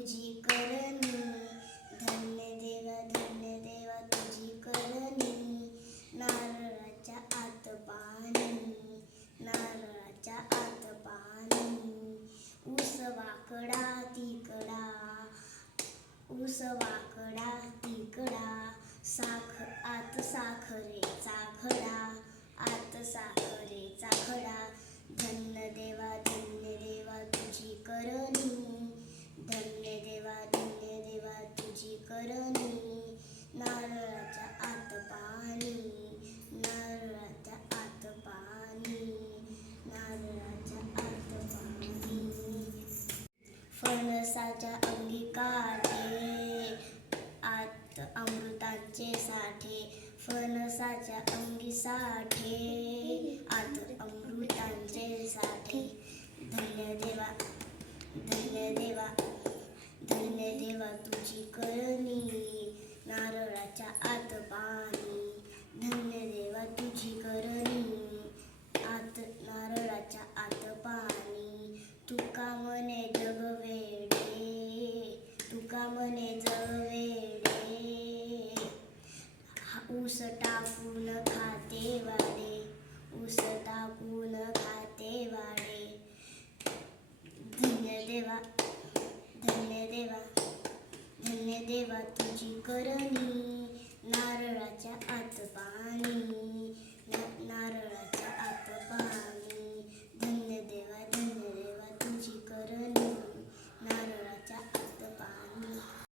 तुझी करणी, धन्य देवा तुझी करणी. नारळाच्या आत पाणी, नारळाच्या आत पाणी. ऊस वाकडा तिकडा, ऊस वाकडा तिकडा. आत साखरेचा खडा, आत साखरेचा खडा. धन्य देवा तुझी करणी, धन्य देवा तुझी करणी. नारळाच्या आत पाणी, नारळाच्या आत पाणी, नारळाच्या आत पाणी. फणसाच्या अंगी काटे, आत अमृताचे साठे. फणसाच्या अंगी साठे, आत अमृतांचे साठे. धन्य देवा तुझी करणी, नारळाच्या आत पाणी. धन्य देवा तुझी करणी, नारळाच्या आत पाणी. तुका म्हणे जग वेडे, तुका म्हणे जग वेडे. ऊस टाकून खाते वाडे, ऊस टाकून खाते वाडे. धन्य देवा तुझी करणी, नारळाच्या आत